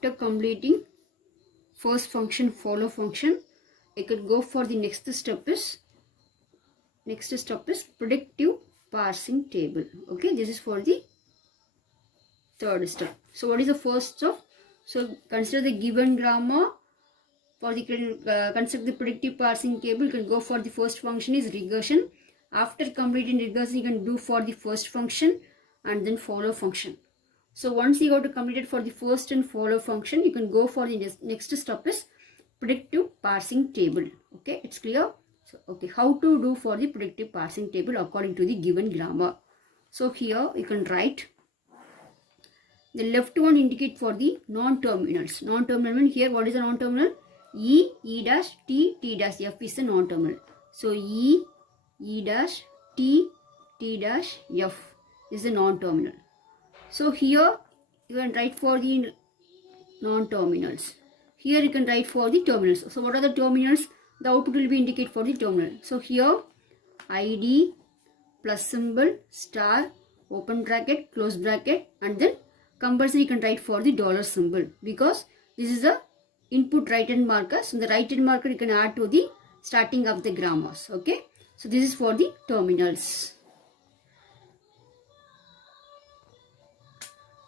After completing first function, follow function, I could go for the next step is predictive parsing table. Okay, this is for the third step. So what is the first step? So consider the given grammar. For the construct the predictive parsing table, you can go for the first function is regression. After completing regression, you can do for the first function and then follow function. So once you got to complete it for the first and follow function, you can go for the next step is predictive parsing table. Okay, it's clear. So okay, how to do for the predictive parsing table according to the given grammar. So here you can write the left one indicate for the non-terminals. Non-terminal means here what is a non-terminal? E, E dash, T, T dash, F is a non-terminal. So E, E dash, T, T dash, F is a non-terminal. So here you can write for the non-terminals. Here you can write for the terminals. So what are the terminals? The output will be indicate for the terminal. So here ID plus symbol star open bracket close bracket and then compulsory you can write for the dollar symbol because this is a input right hand marker. So the right hand marker you can add to the starting of the grammars. Okay. So this is for the terminals.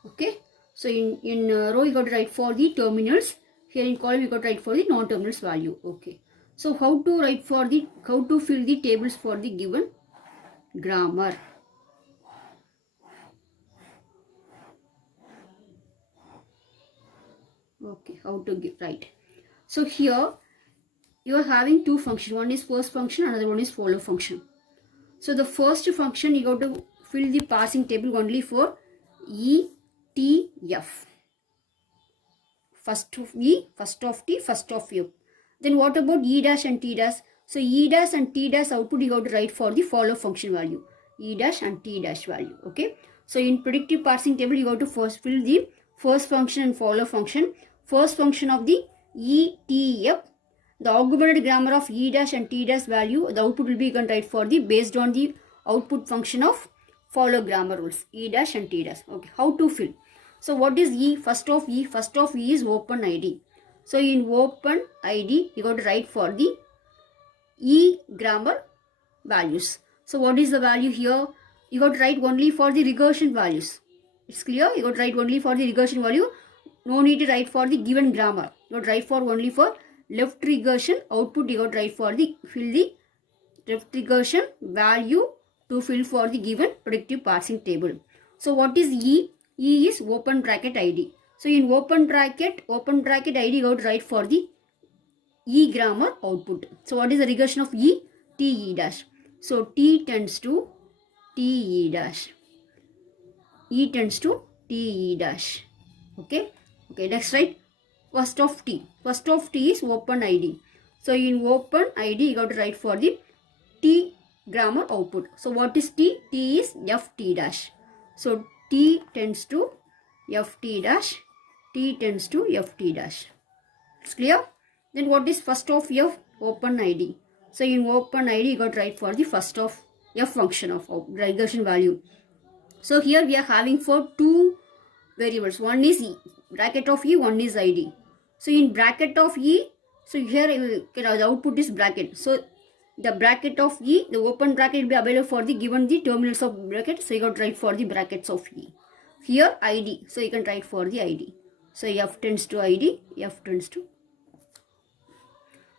Okay. So in row you got to write for the terminals. Here in column you got to write for the non-terminals value. Okay. So how to write for the, how to fill the tables for the given grammar. Okay, how to write. So here you are having two functions. One is first function, another one is follow function. So the first function you got to fill the parsing table only for E, T, F. First of E, first of T, first of F. Then what about E dash and T dash? So E dash and T dash output you got to write for the follow function value. E dash and T dash value. Okay. So in predictive parsing table you got to first fill the first function and follow function. First function of the E, T, F. The augmented grammar of E dash and T dash value, the output will be you can write for the based on the output function of follow grammar rules. E dash and T dash. Okay. How to fill? So what is E? First of E is open ID. So in open ID, you got to write for the E grammar values. So what is the value here? You got to write only for the regression values. It's clear? You got to write only for the regression value. No need to write for the given grammar. You got to write for only for left regression output. You got to write for the fill the left regression value to fill for the given predictive parsing table. So what is E? E is open bracket ID. So in open bracket ID you got to write for the E grammar output. So what is the regression of E? T E dash. So T tends to T E dash. E tends to T E dash. Okay. Okay. Next right. First of T. First of T is open ID. So in open ID you got to write for the T grammar output. So what is T? T is F T dash. So T tends to F T dash. T tends to F T dash. It's clear? Then what is first of F? Open ID. So in open ID you got to write for the first of F function of regression value. So here we are having for two variables. One is E, bracket of E, one is ID. So in bracket of E, so here the output is bracket. So the bracket of E, the open bracket will be available for the given the terminals of bracket. So you got to write for the brackets of E. Here ID. So you can write for the ID. So F tends to ID, F tends to.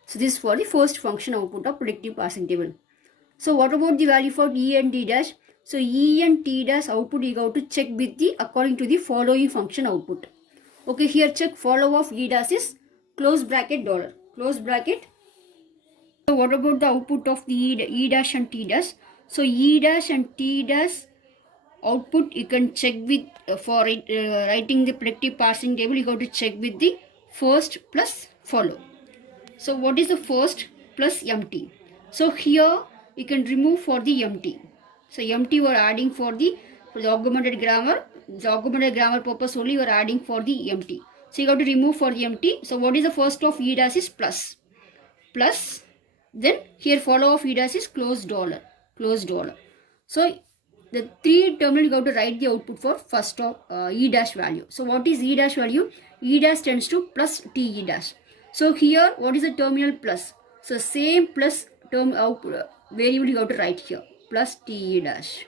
So this is for the first function output of predictive parsing table. So what about the value for E and T dash? So E and T dash output you got to check with the according to the following function output. Okay, here check follow of E dash is close bracket dollar. Close bracket. So what about the output of the E dash and T dash? So E dash and T dash output you can check with for writing the predictive parsing table you got to check with the first plus follow. So what is the first plus empty? So here you can remove for the empty. So empty you are adding for the augmented grammar. The augmented grammar purpose only you are adding for the empty. So you got to remove for the empty. So what is the first of E dash is plus. Plus then here follow of E dash is close dollar. Close dollar. So the three terminal you got to write the output for first of E dash value. So what is E dash value? E dash tends to plus T E dash. So here, what is the terminal plus? So same plus term output variable you have to write here, plus T E dash.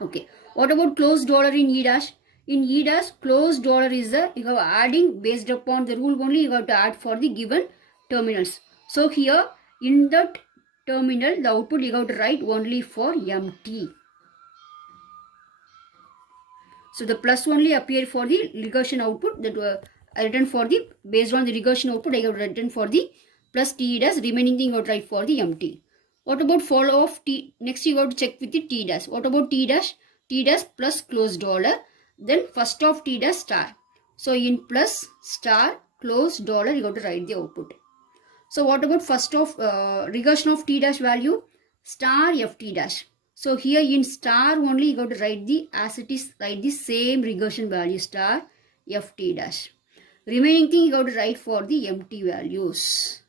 Okay. What about closed dollar in E dash? In E dash, closed dollar is the, you have adding based upon the rule only you have to add for the given terminals. So here, in that terminal, the output you have to write only for empty. So the plus only appear for the regression output that written for the, based on the regression output, I have written for the plus T dash, remaining thing you have to write for the empty. What about follow of T? Next you have to check with the T dash. What about T dash? T dash plus closed dollar. Then first of T dash star. So in plus star closed dollar you have to write the output. So what about first of regression of T dash value? Star F T dash. So here in star only you have to write the, as it is, write the same regression value, star F T dash. Remaining thing you have to write for the empty values.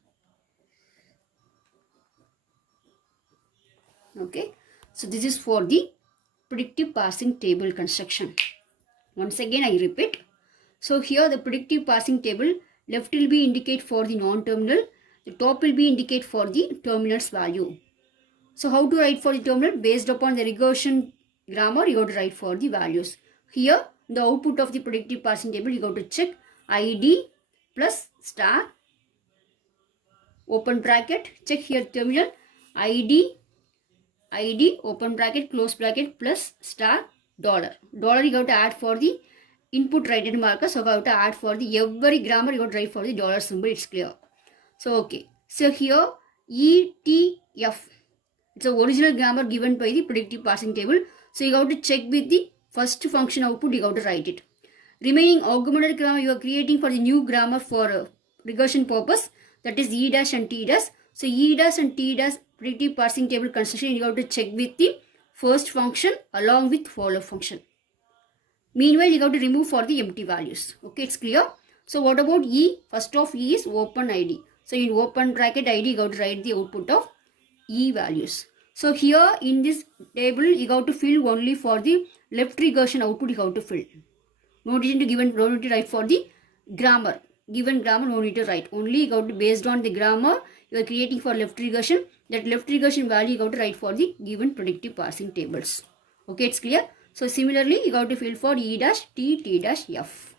Okay. So this is for the predictive parsing table construction. Once again I repeat. So here the predictive parsing table, left will be indicate for the non-terminal, the top will be indicate for the terminal's value. So how to write for the terminal? Based upon the regression grammar, you have to write for the values. Here, the output of the predictive parsing table, you have to check ID plus star, open bracket, check here terminal, ID, open bracket, close bracket, plus star, dollar. Dollar you have to add for the input right-hand marker. So you have to add for the every grammar, you have to write for the dollar symbol, it's clear. So okay. So here, ETF. It's the original grammar given by the predictive parsing table. So you have to check with the first function output, you have to write it. Remaining augmented grammar you are creating for the new grammar for regression purpose, that is E dash and T dash. So E dash and T dash predictive parsing table construction you have to check with the first function along with follow function. Meanwhile you have to remove for the empty values. Okay, it's clear. So what about E? First of E is open ID. So in open bracket ID you have to write the output of E values. So here in this table you have to fill only for the left regression output you have to fill. No need to given, no need to write for the grammar. Given grammar no need to write. Only you have to, based on the grammar you are creating for left regression, that left regression value you have to write for the given predictive parsing tables. Okay, it's clear. So similarly you have to fill for E dash T, T dash F.